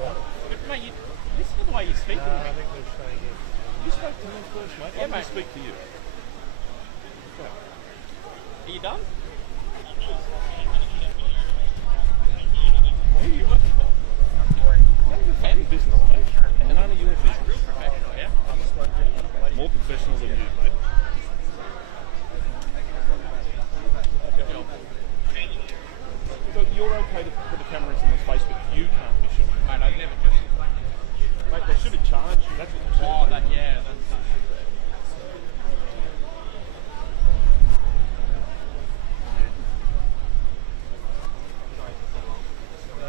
But mate, this is the way you speak to me. I think we're staying here. You spoke to me first, mate. Yeah, I'm going mate. to speak to you. Are you done? Who are you working for? None of your fucking business, mate. And none of your business. Real professional, yeah? More professional than you, mate. Good job. So you're okay to put the cameras in the space, but you can't be shot. Mate, I'd never just... Mate, they should have charged you. That's what they should Oh, have that, done. yeah, that's... No,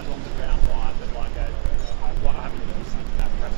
was on the ground live, but like what happened to that press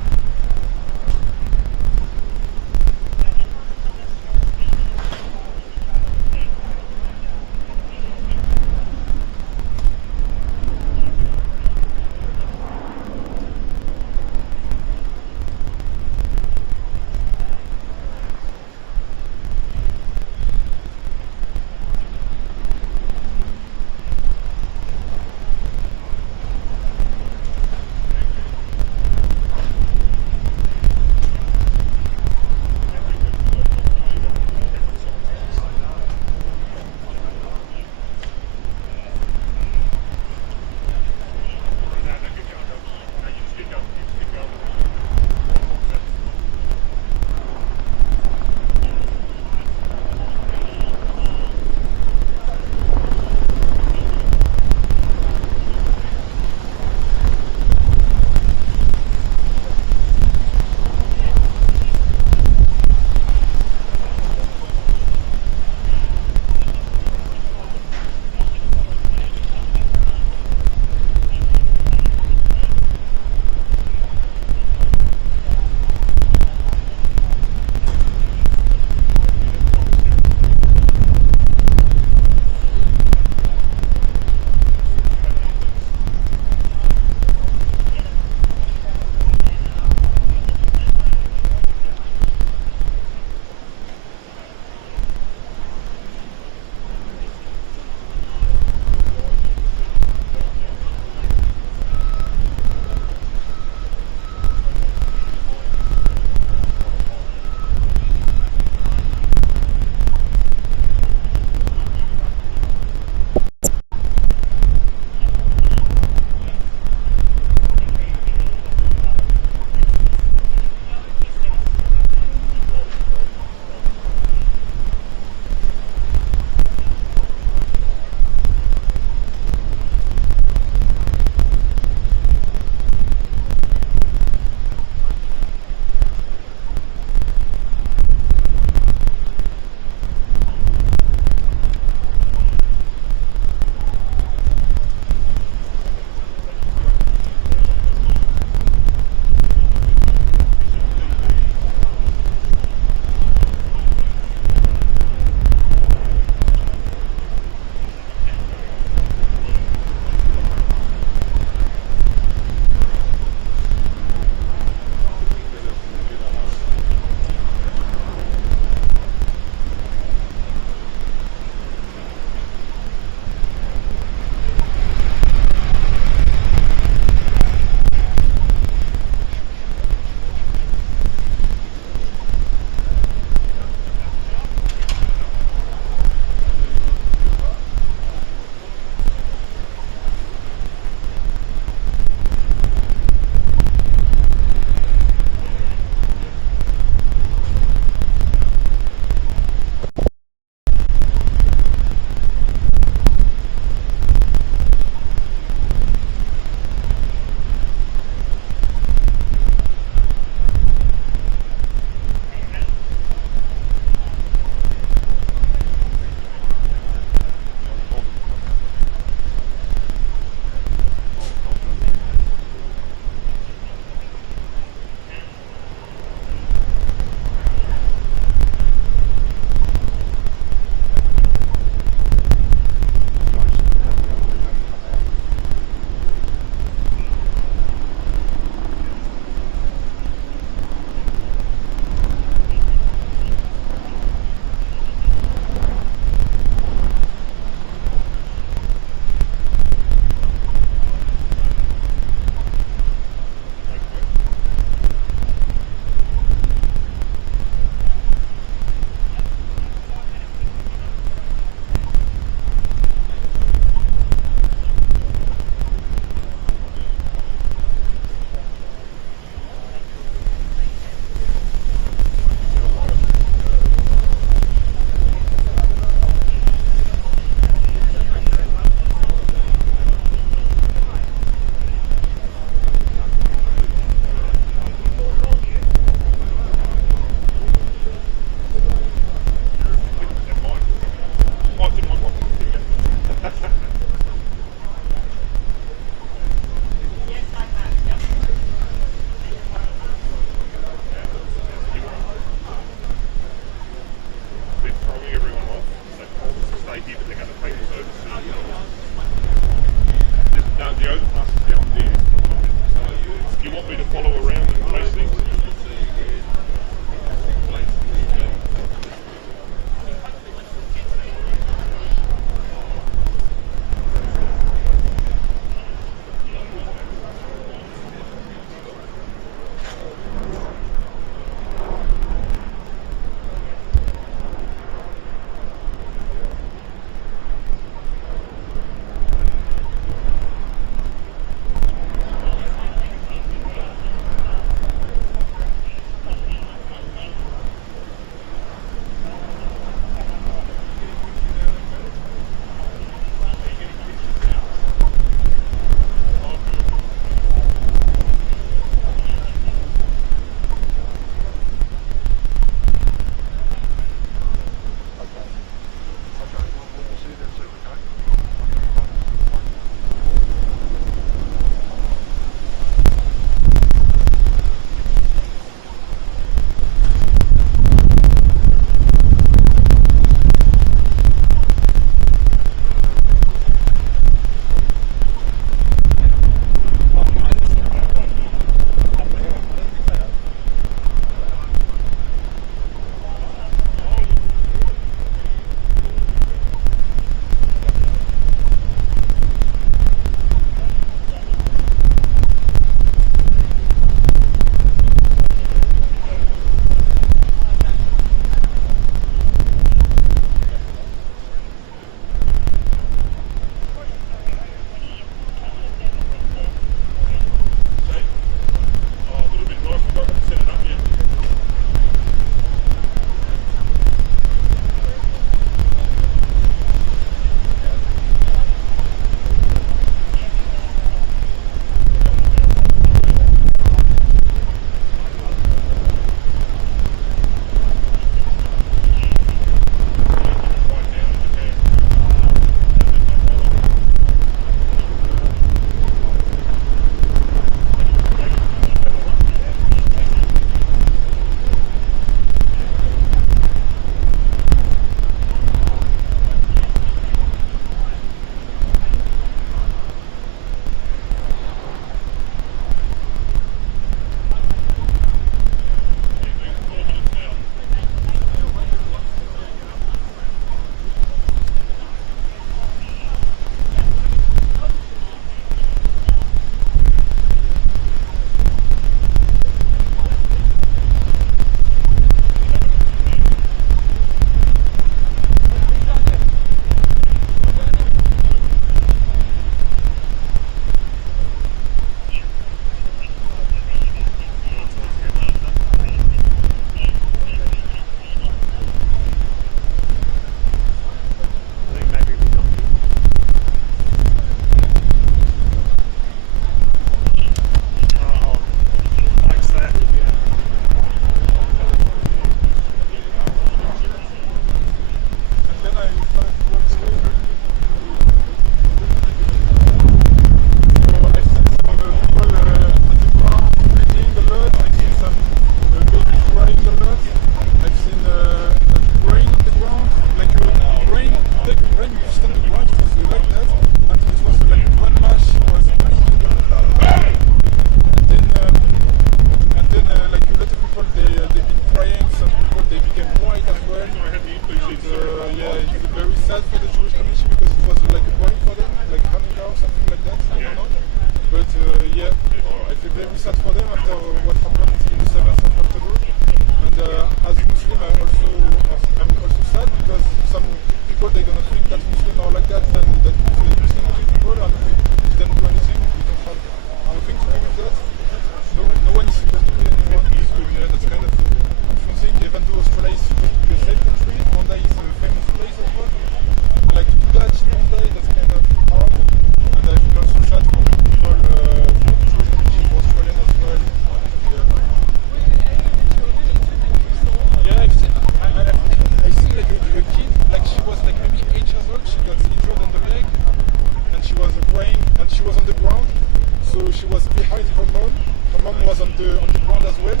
was behind her mom. Her mom was on the ground as well.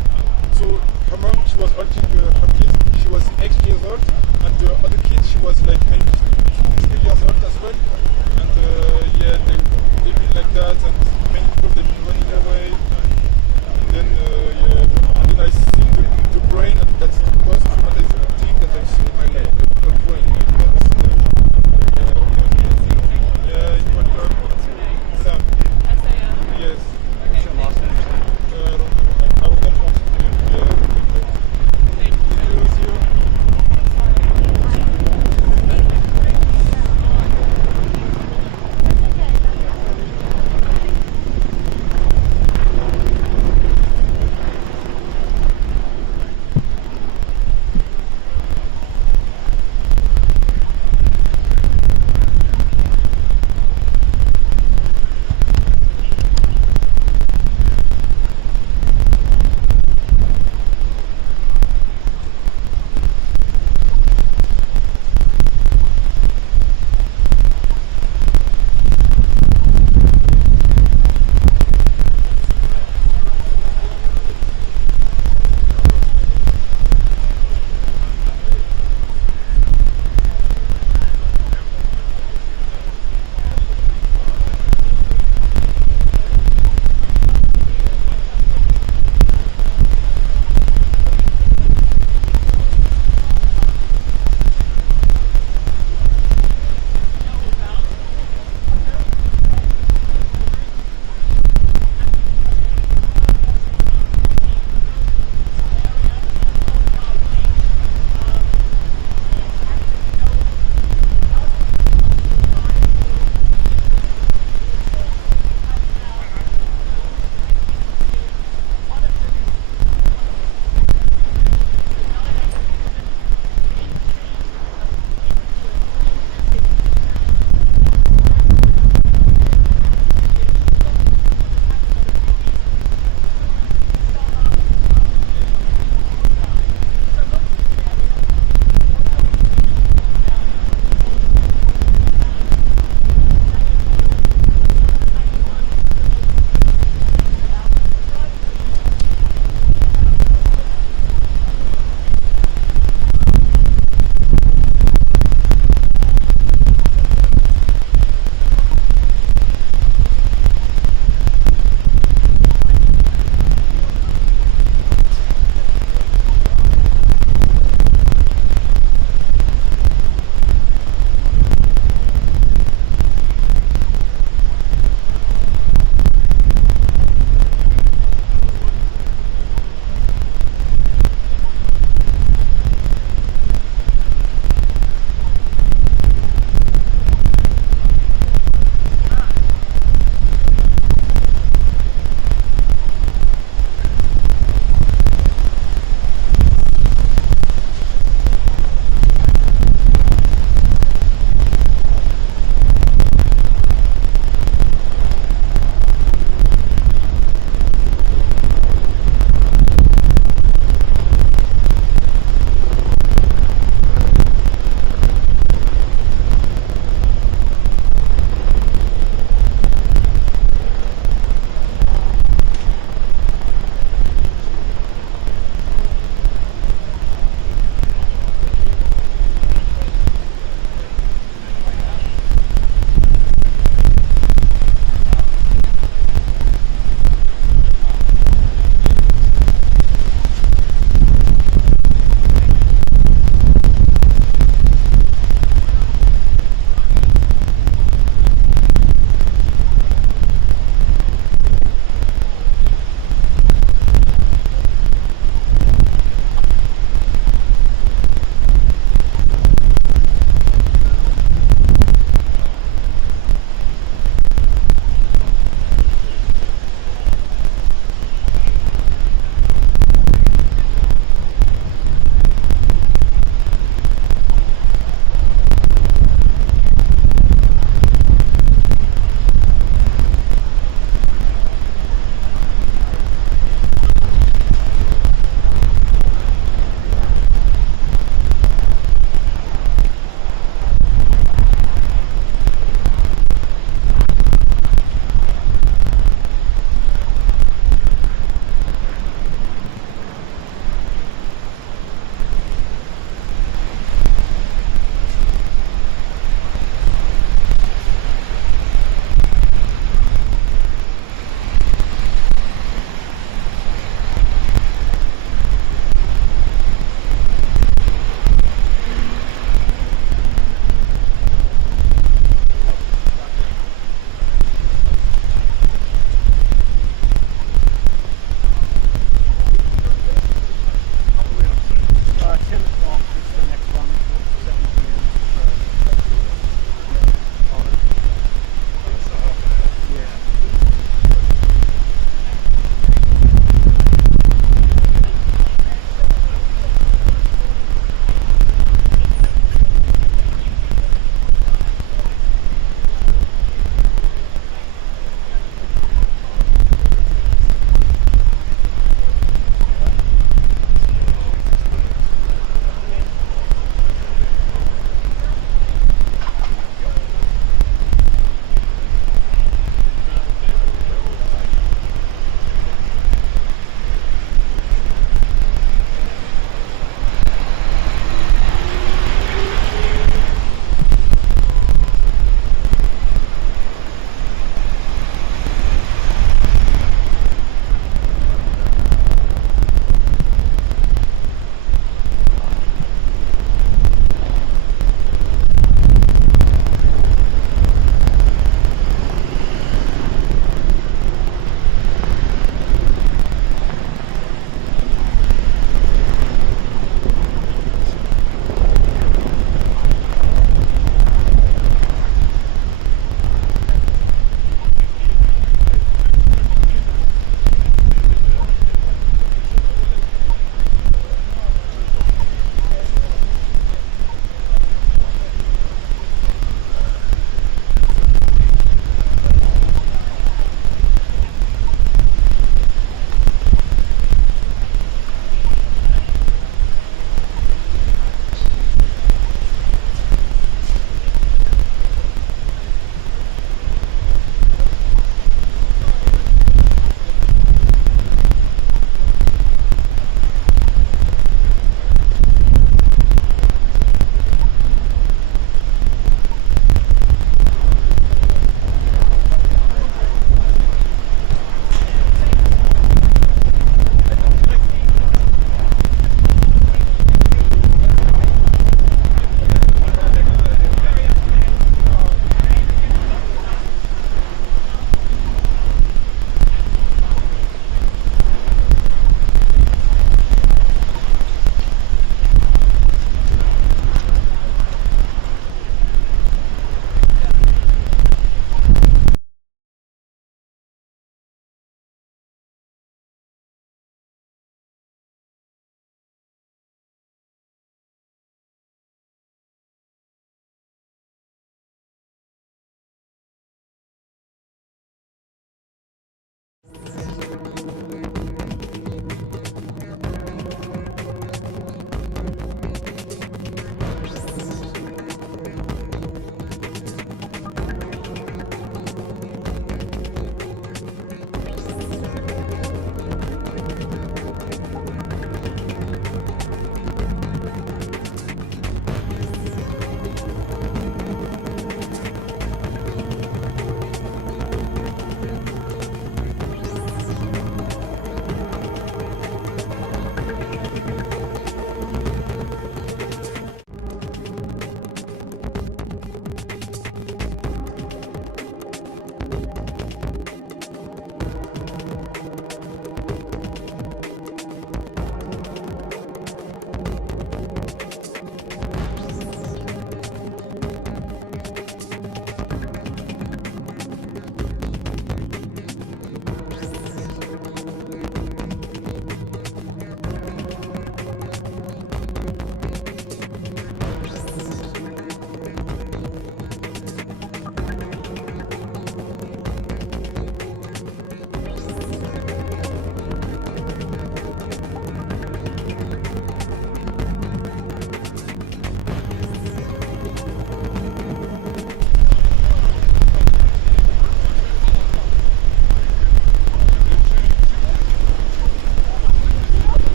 So her mom, she was holding her kid. She was 8 years old, and the other kid, she was like maybe 3 years old as well. And yeah, they've been like that, and many people they've been running away. And then yeah, and then I see the brain, and that's the most traumatizing thing that I've seen in my life. The brain. Yeah, you want Sam? Yes. What's your last name? I don't know. I don't want to. Yeah.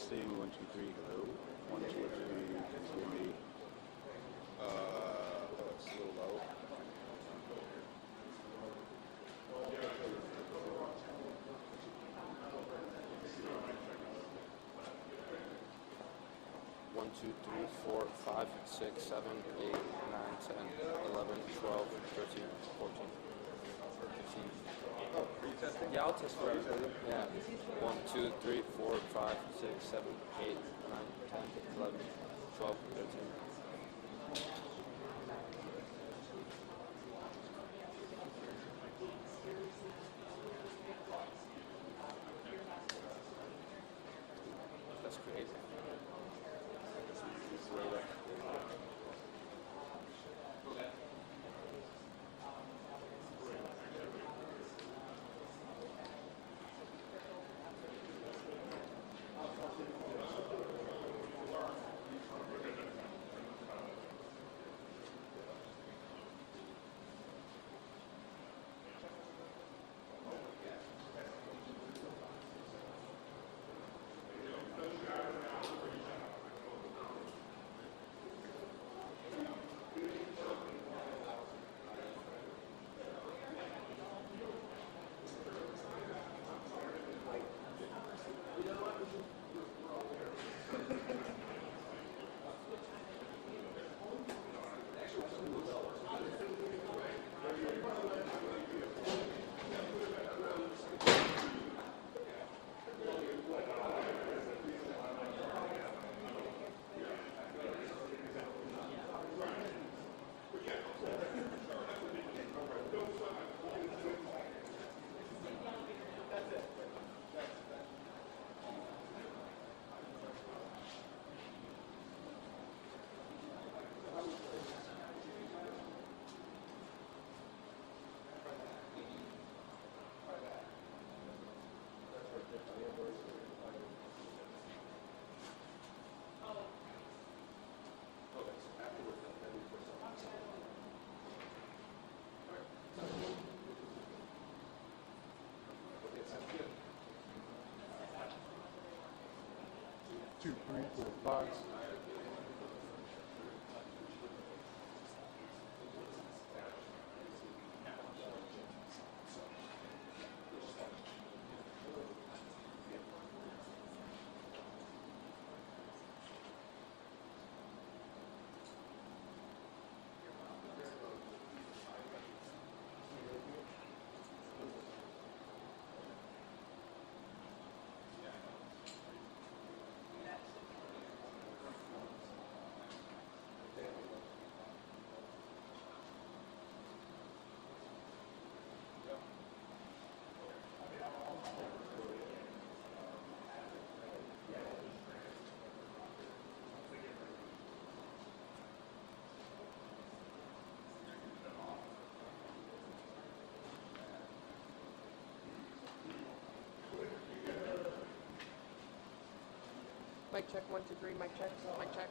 Testing 1 2 3. Hello. 1 2 3. Can you hear me? Oh, it's a little low. One, two, three, 4, 5, 6, 7, 8, 9, 10, 11, 12, 13, 14, 15. Oh, are you testing? Yeah, I'll test for everybody. Yeah. 1, 2, 3, 4, 5, 6, 7, 8, 9, 10, 11, 12, 13. That's crazy. Two, three, four, five. Mic check, 1 2 3. Mic check, mic check.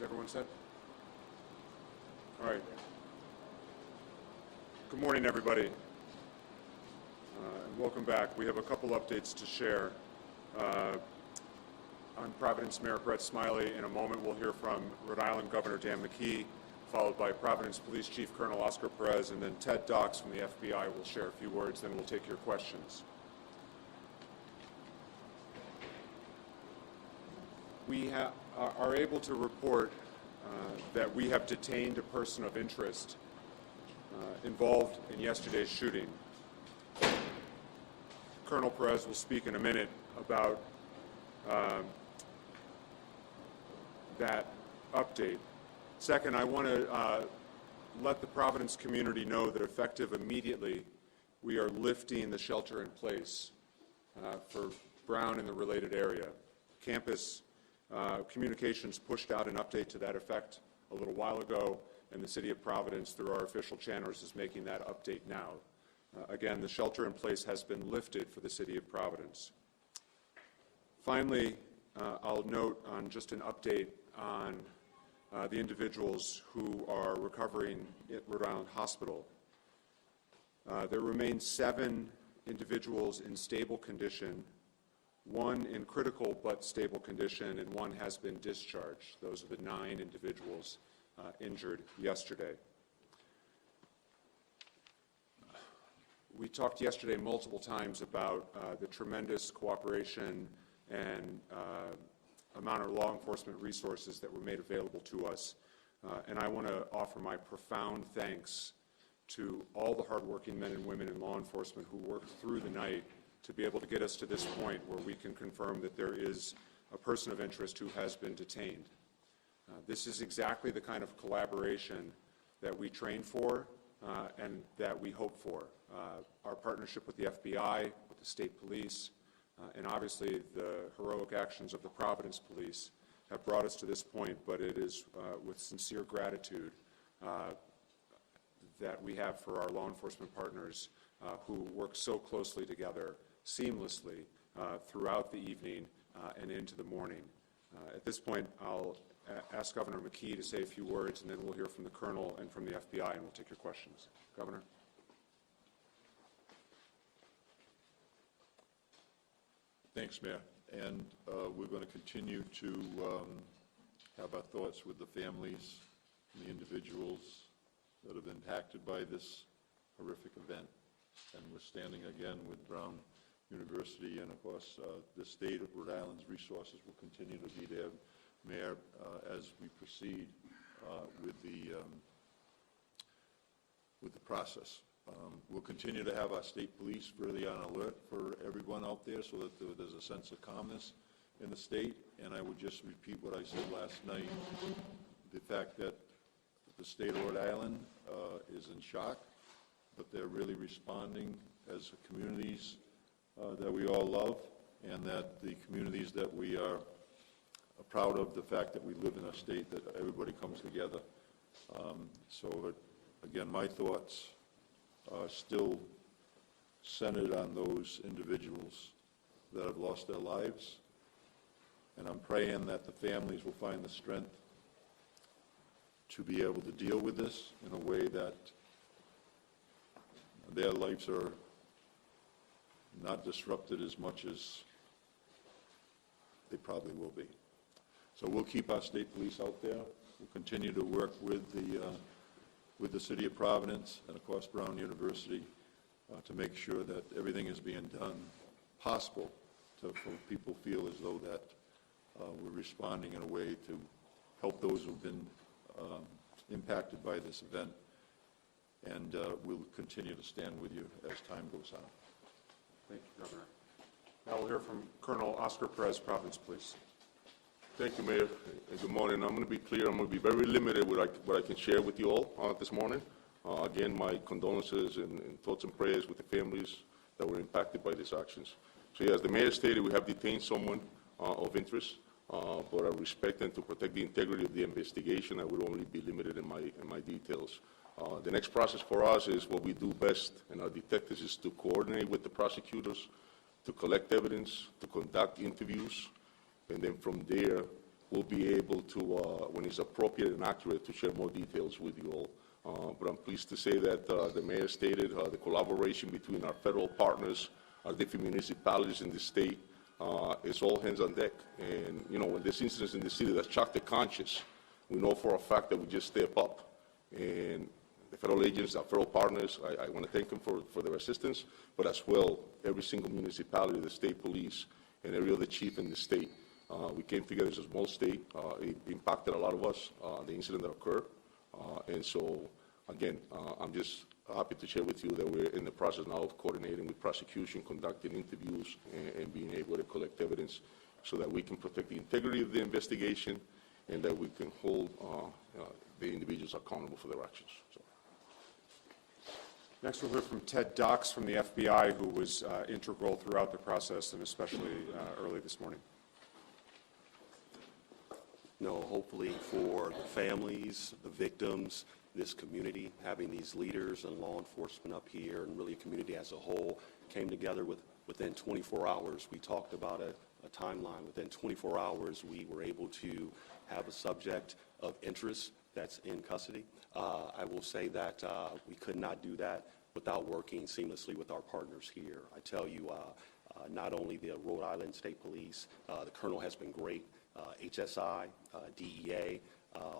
Is everyone set? All right. Good morning, everybody. And welcome back. We have a couple updates to share. On Providence Mayor Brett Smiley. In a moment, we'll hear from Rhode Island Governor Dan McKee, followed by Providence Police Chief Colonel Oscar Perez, and then Ted Docks from the FBI will share a few words, then we'll take your questions. We are able to report that we have detained a person of interest involved in yesterday's shooting. Colonel Perez will speak in a minute about that update. Second, I want to let the Providence community know that effective immediately, we are lifting the shelter in place for Brown and the related area. Campus communications pushed out an update to that effect a little while ago, and the City of Providence, through our official channels, is making that update now. Again, the shelter in place has been lifted for the City of Providence. Finally, I'll note on just an update on the individuals who are recovering at Rhode Island Hospital. There remain 7 individuals in stable condition, 1 in critical but stable condition, and 1 has been discharged. Those are the 9 individuals injured yesterday. We talked yesterday multiple times about the tremendous cooperation and amount of law enforcement resources that were made available to us. And I want to offer my profound thanks to all the hardworking men and women in law enforcement who worked through the night to be able to get us to this point where we can confirm that there is a person of interest who has been detained. This is exactly the kind of collaboration that we train for and that we hope for. Our partnership with the FBI, with the state police, and obviously the heroic actions of the Providence Police have brought us to this point, but it is with sincere gratitude that we have for our law enforcement partners who work so closely together, seamlessly, throughout the evening and into the morning. At this point, I'll ask Governor McKee to say a few words, and then we'll hear from the Colonel and from the FBI, and we'll take your questions. Governor? Thanks, Mayor. And we're going to continue to have our thoughts with the families and the individuals that have been impacted by this horrific event. And we're standing again with Brown University, and of course the state of Rhode Island's resources will continue to be there, Mayor, as we proceed with the process. We'll continue to have our state police really on alert for everyone out there so that there's a sense of calmness in the state. And I would just repeat what I said last night, the fact that the state of Rhode Island is in shock, but they're really responding as communities that we all love, and that the communities that we are proud of, the fact that we live in a state that everybody comes together. Again, my thoughts are still centered on those individuals that have lost their lives, and I'm praying that the families will find the strength to be able to deal with this in a way that their lives are not disrupted as much as they probably will be. So we'll keep our state police out there. We'll continue to work with the City of Providence and, of course, Brown University to make sure that everything is being done possible for people feel as though that we're responding in a way to help those who've been impacted by this event. And we'll continue to stand with you as time goes on. Thank you, Governor. Now we'll hear from Colonel Oscar Perez, Providence Police. Thank you, Mayor, and good morning. I'm going to be clear. I'm going to be very limited with what I can share with you all this morning. Again, my condolences and thoughts and prayers with the families that were impacted by these actions. So, as the Mayor stated, we have detained someone of interest, but I respect and to protect the integrity of the investigation, I will only be limited in my details. The next process for us is what we do best, and our detectives is to coordinate with the prosecutors, to collect evidence, to conduct interviews, and then from there, we'll be able to, when it's appropriate and accurate, to share more details with you all. But I'm pleased to say that the mayor stated the collaboration between our federal partners, our different municipalities in the state, is all hands on deck. And, you know, when there's incidents in the city that shock the conscience, we know for a fact that we just step up. And the federal agents, our federal partners, I want to thank them for their assistance, but as well, every single municipality, the state police, and every other chief in the state. We came together as a small state. It impacted a lot of us, the incident that occurred. And so, again, I'm just happy to share with you that we're in the process now of coordinating with prosecution, conducting interviews, and being able to collect evidence so that we can protect the integrity of the investigation and that we can hold the individuals accountable for their actions. So. Next, we'll hear from Ted Dox from the FBI, who was integral throughout the process and especially early this morning. No, hopefully for the families, the victims, this community, having these leaders and law enforcement up here, and really a community as a whole, came together within 24 hours. We talked about a timeline. Within 24 hours, we were able to have a subject of interest that's in custody. I will say that we could not do that without working seamlessly with our partners here. I tell you, not only the Rhode Island State Police, the Colonel has been great, HSI, DEA,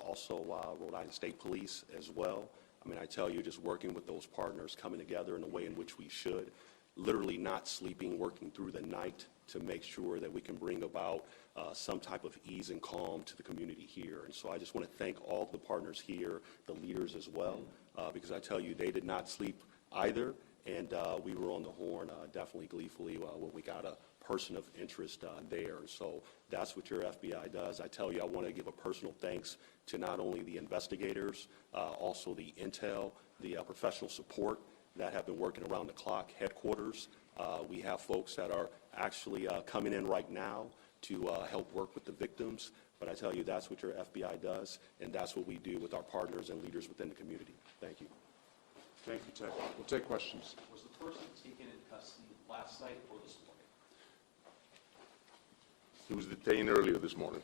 also Rhode Island State Police as well. I mean, I tell you, just working with those partners, coming together in the way in which we should, literally not sleeping, working through the night to make sure that we can bring about some type of ease and calm to the community here. And so I just want to thank all the partners here, the leaders as well, because I tell you, they did not sleep either, and we were on the horn definitely gleefully when we got a person of interest there. And so that's what your FBI does. I tell you, I want to give a personal thanks to not only the investigators, also the intel, the professional support that have been working around the clock, headquarters. We have folks that are actually coming in right now to help work with the victims. But I tell you, that's what your FBI does, and that's what we do with our partners and leaders within the community. Thank you. Thank you, Ted. We'll take questions. Was the person taken in custody last night or this morning? He was detained earlier this morning.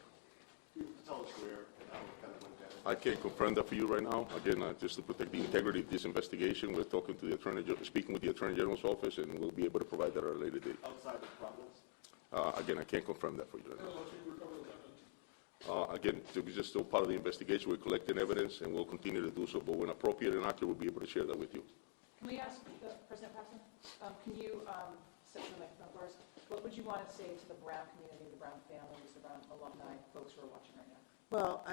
Tell us where and how it kind of went down. I can't confirm that for you right now. Again, just to protect the integrity of this investigation, we're talking to the speaking with the Attorney General's office, and we'll be able to provide that at a later date. Outside the province? Again, I can't confirm that for you right now. Again, it was just still part of the investigation. We're collecting evidence, and we'll continue to do so. But when appropriate and accurate, we'll be able to share that with you. Can we ask President Paxson, can you sit in the microphone for us? What would you want to say to the Brown community, the Brown families, the Brown alumni, folks who are watching right now? Well,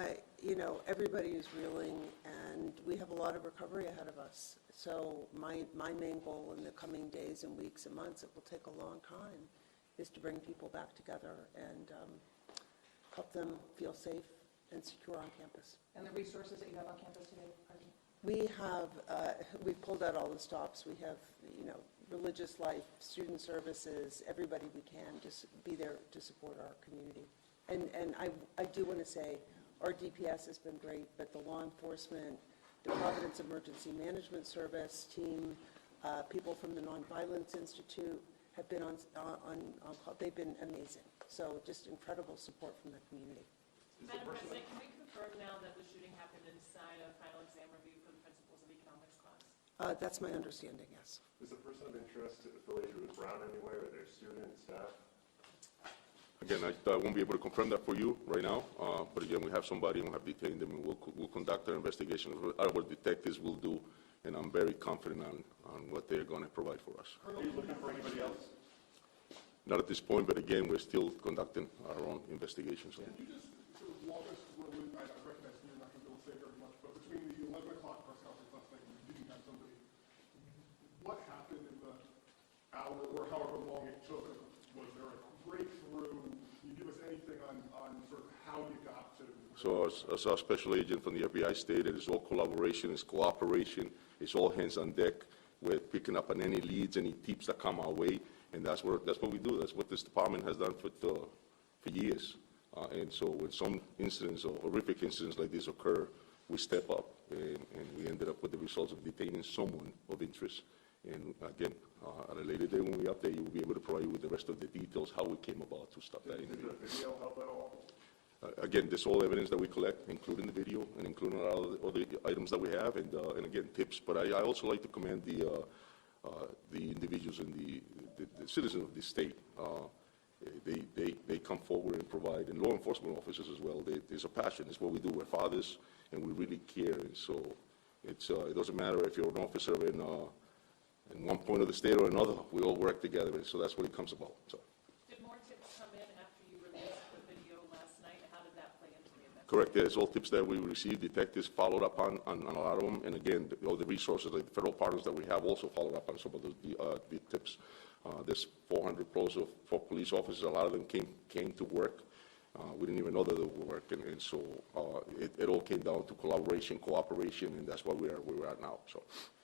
everybody is reeling, and we have a lot of recovery ahead of us. So my main goal in the coming days and weeks and months, it will take a long time, is to bring people back together and help them feel safe and secure on campus. And the resources that you have on campus today, President? We have, we've pulled out all the stops. We have, religious life, student services, everybody we can just be there to support our community. And I do want to say our DPS has been great, but the law enforcement, the Providence Emergency Management Service team, people from the Nonviolence Institute have been on call. They've been amazing. So just incredible support from the community. Madam President, can we confirm now that the shooting happened inside a final exam review for the principles of economics class? That's my understanding, yes. Is the person of interest affiliated with Brown anyway, or their student, staff? Again, I won't be able to confirm that for you right now, but again, we have somebody and we have detained them, and we'll conduct our investigation. Our detectives will do, and I'm very confident on what they're going to provide for us. Are you looking for anybody else? Not at this point, but again, we're still conducting our own investigations. Can you just sort of walk us through, I recognize you're not going to be able to say very much, but between the 11 o'clock press conference last night and you didn't have somebody, what happened in the hour or however long it took? Was there a breakthrough? Can you give us anything on sort of how you got to? So as our special agent from the FBI stated, it's all collaboration, it's cooperation, it's all hands on deck. We're picking up on any leads, any tips that come our way. And that's what we do. That's what this department has done for years. And so when some incidents or horrific incidents like this occur, we step up, and we ended up with the results of detaining someone of interest. And again, at a later date when we update you, we'll be able to provide you with the rest of the details, how we came about to stop that interview. Did the video help at all? Again, this all evidence that we collect, including the video and including all the items that we have, and again, tips. But I also like to commend the individuals and the citizens of this state. They come forward and provide, and law enforcement officers as well. There's a passion. It's what we do. We're fathers, and we really care. And so it doesn't matter if you're an officer in one point of the state or another. We all work together, and so that's what it comes about. So. Did more tips come in after you released the video last night? How did that play into the event? Correct. There's all tips that we received. Detectives followed up on a lot of them, and again, all the resources, like the federal partners that we have, also followed up on some of the tips. There's 400 plus of police officers. A lot of them came to work. We didn't even know that they would work, and so it all came down to collaboration, cooperation, and that's where we're at now. So.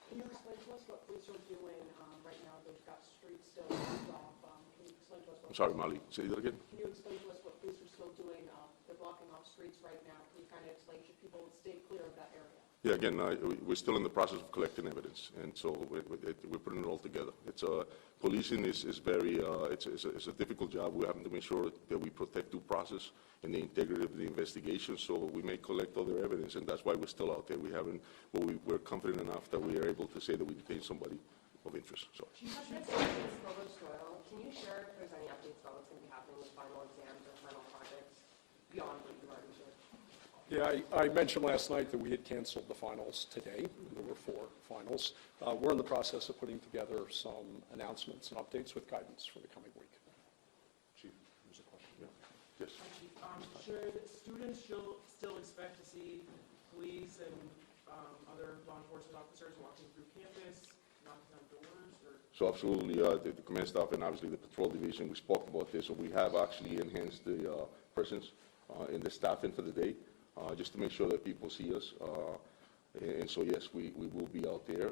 Can you explain to us what police are doing right now? They've got streets still blocked off. Can you explain to us what... I'm sorry, Molly. Say that again? Can you explain to us what police are still doing? They're blocking off streets right now. Can you kind of explain to people to stay clear of that area? Yeah, again, we're still in the process of collecting evidence, and so we're putting it all together. Policing is very, it's a difficult job. We have to make sure that we protect due process and the integrity of the investigation, so we may collect other evidence, and that's why we're still out there. We're confident enough that we are able to say that we detained somebody of interest. So. Can you share if there's any updates about what's going to be happening with final exams or final projects beyond what you already shared? Yeah, I mentioned last night that we had canceled the finals today. There were 4 finals. We're in the process of putting together some announcements and updates with guidance for the coming week. Chief, there's a question. Yeah. Yes. Should students still expect to see police and other law enforcement officers walking through campus, knocking on doors? So absolutely, the command staff and obviously the patrol division, we spoke about this, so we have actually enhanced the presence in the staffing for the day. Just to make sure that people see us, and so yes, we will be out there,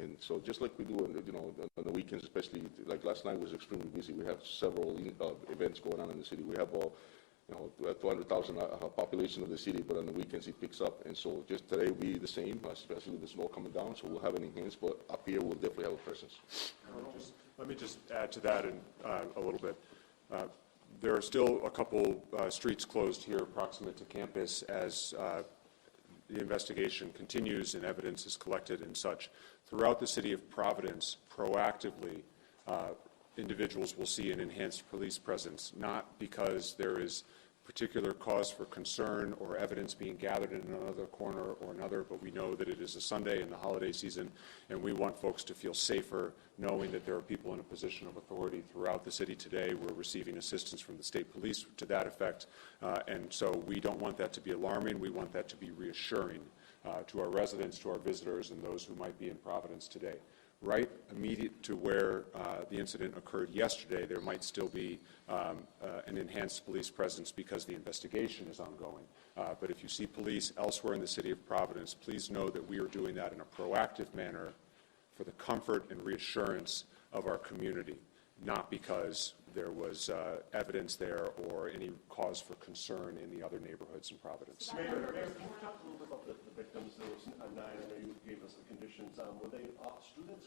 and so just like we do, on the weekends, especially like last night was extremely busy. We have several events going on in the city. We have 200,000 population of the city, but on the weekends it picks up, and so just today will be the same, especially with the snow coming down. So we'll have an enhanced, but up here we'll definitely have a presence. Let me just add to that a little bit. There are still a couple streets closed here proximate to campus as the investigation continues and evidence is collected and such. Throughout the city of Providence, proactively, individuals will see an enhanced police presence, not because there is particular cause for concern or evidence being gathered in another corner or another, but we know that it is a Sunday in the holiday season, and we want folks to feel safer knowing that there are people in a position of authority throughout the city today. We're receiving assistance from the state police to that effect, and so we don't want that to be alarming. We want that to be reassuring to our residents, to our visitors, and those who might be in Providence today. Right immediate to where the incident occurred yesterday, there might still be an enhanced police presence because the investigation is ongoing. But if you see police elsewhere in the city of Providence, please know that we are doing that in a proactive manner for the comfort and reassurance of our community, not because there was evidence there or any cause for concern in the other neighborhoods in Providence. Mayor, can we talk a little bit about the victims? There was 9, I know you gave us the conditions. Were they students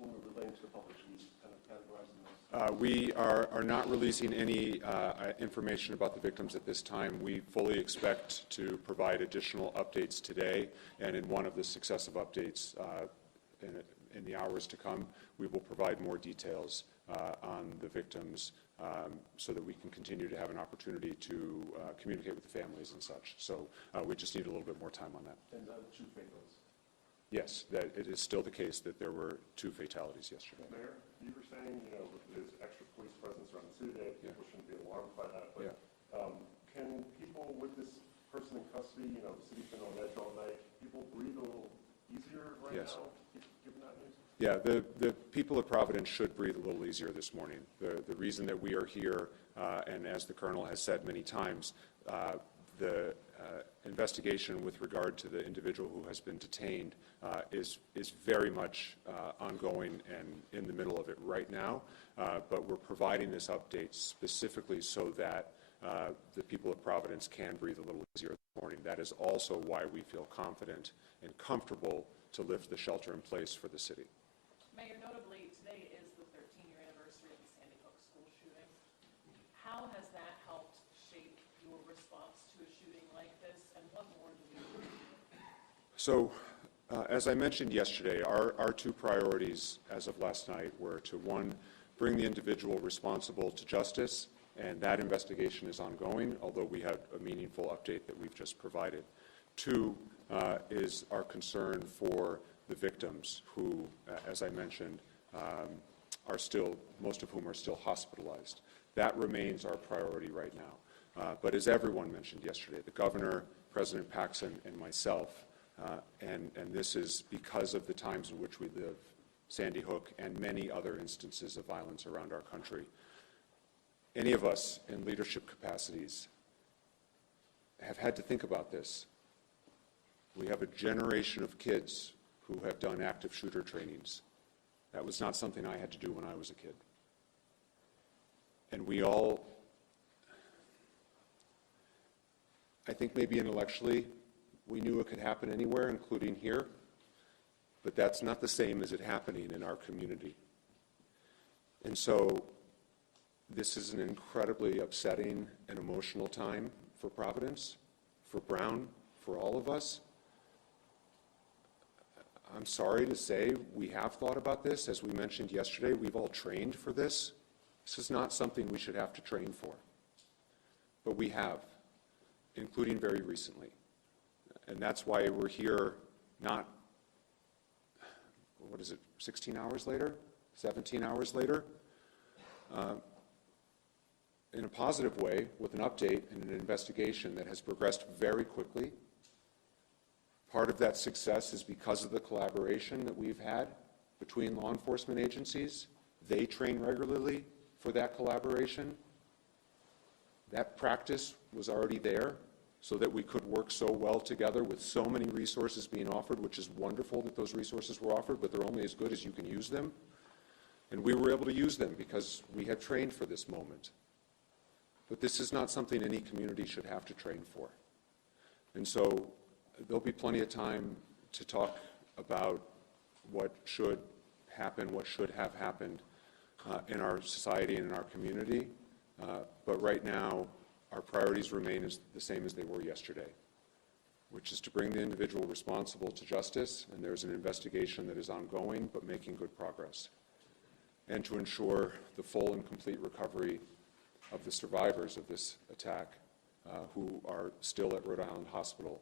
when we were relating to the public? Should we kind of categorize them as? We are not releasing any information about the victims at this time. We fully expect to provide additional updates today, and in one of the successive updates in the hours to come, we will provide more details on the victims so that we can continue to have an opportunity to communicate with the families and such. So we just need a little bit more time on that. And 2 fatalities? Yes, that it is still the case that there were 2 fatalities yesterday. Mayor, you were saying, there's extra police presence around the city today. People shouldn't be alarmed by that. But can people with this person in custody, the city's been on edge all night, people breathe a little easier right now, given that news? Yeah, the people of Providence should breathe a little easier this morning. The reason that we are here, and as the Colonel has said many times, the investigation with regard to the individual who has been detained is very much ongoing and in the middle of it right now, but we're providing this update specifically so that the people of Providence can breathe a little easier this morning. That is also why we feel confident and comfortable to lift the shelter in place for the city. Mayor, notably, today is the 13-year anniversary of the Sandy Hook school shooting. How has that helped shape your response So, as I mentioned yesterday, our two priorities as of last night were to, one, bring the individual responsible to justice, and that investigation is ongoing, although we have a meaningful update that we've just provided. Two, is our concern for the victims who, as I mentioned, are still, most of whom are still hospitalized. That remains our priority right now. But as everyone mentioned yesterday, the governor, President Paxson, and myself, and this is because of the times in which we live, Sandy Hook and many other instances of violence around our country. Any of us in leadership capacities have had to think about this. We have a generation of kids who have done active shooter trainings. That was not something I had to do when I was a kid. And we all, I think maybe intellectually, we knew it could happen anywhere, including here, but that's not the same as it happening in our community. And so this is an incredibly upsetting and emotional time for Providence, for Brown, for all of us. I'm sorry to say we have thought about this. As we mentioned yesterday, we've all trained for this. This is not something we should have to train for. But we have, including very recently. And that's why we're here not, 16 hours later? 17 hours later? In a positive way, with an update and an investigation that has progressed very quickly. Part of that success is because of the collaboration that we've had between law enforcement agencies. They train regularly for that collaboration. That practice was already there so that we could work so well together with so many resources being offered, which is wonderful that those resources were offered, but they're only as good as you can use them. And we were able to use them because we had trained for this moment. But this is not something any community should have to train for. And so there'll be plenty of time to talk about what should happen, what should have happened in our society and in our community. But right now, our priorities remain the same as they were yesterday, which is to bring the individual responsible to justice, and there's an investigation that is ongoing but making good progress, and to ensure the full and complete recovery of the survivors of this attack who are still at Rhode Island Hospital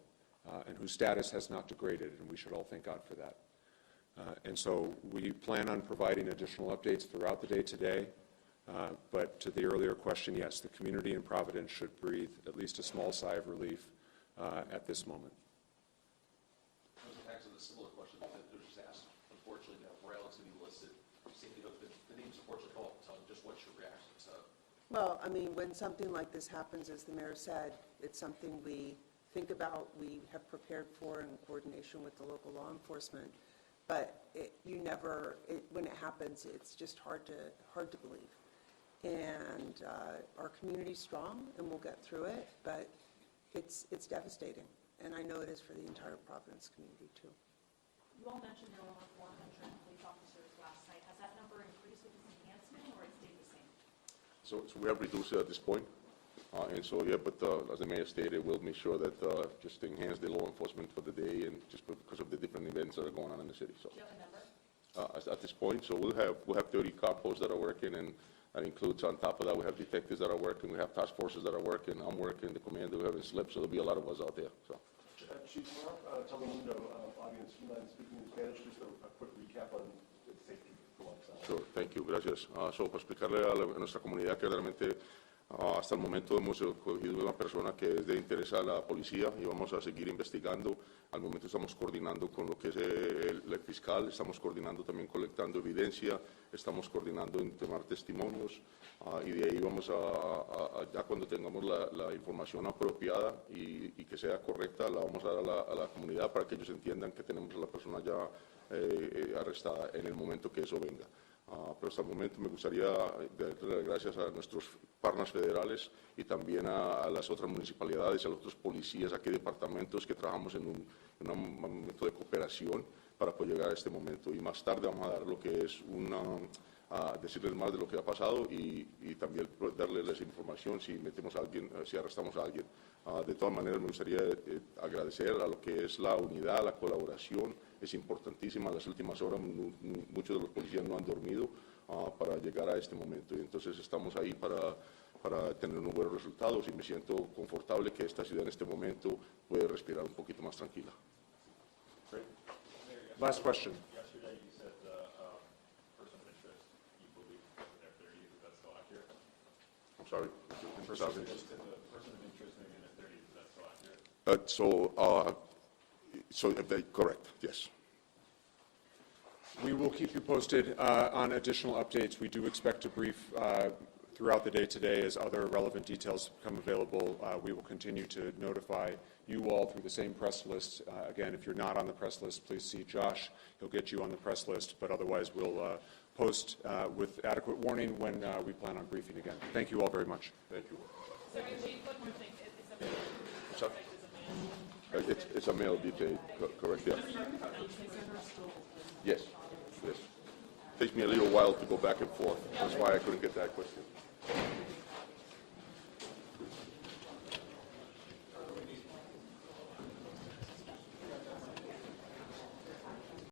and whose status has not degraded, and we should all thank God for that. And so we plan on providing additional updates throughout the day today, but to the earlier question, yes, the community in Providence should breathe at least a small sigh of relief at this moment. That was actually a similar question that was just asked. Unfortunately, that relatively listed. The names unfortunately come up, so just what's your reaction to? Well, I mean, when something like this happens, as the mayor said, it's something we think about, we have prepared for in coordination with the local law enforcement. But when it happens, it's just hard to believe. And our community's strong, and we'll get through it. But it's devastating, and I know it is for the entire Providence community too. You all mentioned there were over 400 police officers last night. Has that number increased with this enhancement, or it stayed the same? So we have reduced it at this point. And so, yeah, but as the mayor stated, we'll make sure that just to enhance the law enforcement for the day and just because of the different events that are going on in the city. So, do you have a number? at this point, so we'll have 30 car posts that are working, and that includes, on top of that, we have detectives that are working, we have task forces that are working, I'm working, the commander, we haven't slept, so there'll be a lot of us out there. So. Chief, for our Telemundo audience, do you mind speaking in Spanish? Just a quick recap on the safety for once. Sure, thank you, gracias. So, para explicarle a nuestra comunidad que realmente hasta el momento hemos cogido una persona que es de interés a la policía y vamos a seguir investigando. Al momento estamos coordinando con lo que es el fiscal, estamos coordinando también colectando evidencia, estamos coordinando en tomar testimonios y de ahí vamos ya cuando tengamos la información apropiada y que sea correcta, la vamos a dar a la comunidad para que ellos entiendan que tenemos a la persona ya arrestada en el momento que eso venga. Pero hasta el momento me gustaría darle las gracias a nuestros partners federales y también a las otras municipalidades, a los otros policías, aquí departamentos que trabajamos en un momento de cooperación para poder llegar a este momento. Y más tarde vamos a dar lo que es decirles más de lo que ha pasado y también darles la información si metemos a alguien, si arrestamos a alguien. De todas maneras, me gustaría agradecer a lo que es la unidad, la colaboración, es importantísima. En las últimas horas muchos de los policías no han dormido para llegar a este momento, y entonces estamos ahí para tener unos buenos resultados, y me siento confortable que esta ciudad en este momento puede respirar un poquito más tranquila. Last question. Yesterday you said the person of interest you believe is in their 30s. Is that still accurate? I'm sorry. The person of interest maybe in their 30s. Is that still accurate? Correct, yes. We will keep you posted on additional updates. We do expect to brief throughout the day today as other relevant details become available. We will continue to notify you all through the same press list. Again, if you're not on the press list, please see Josh. He'll get you on the press list, but otherwise we'll post with adequate warning when we plan on briefing again. Thank you all very much. Thank you. Sorry, wait, one more thing. It's a man. It's a male detained, correct, yeah. Yes, yes. Takes me a little while to go back and forth. That's why I couldn't get that question.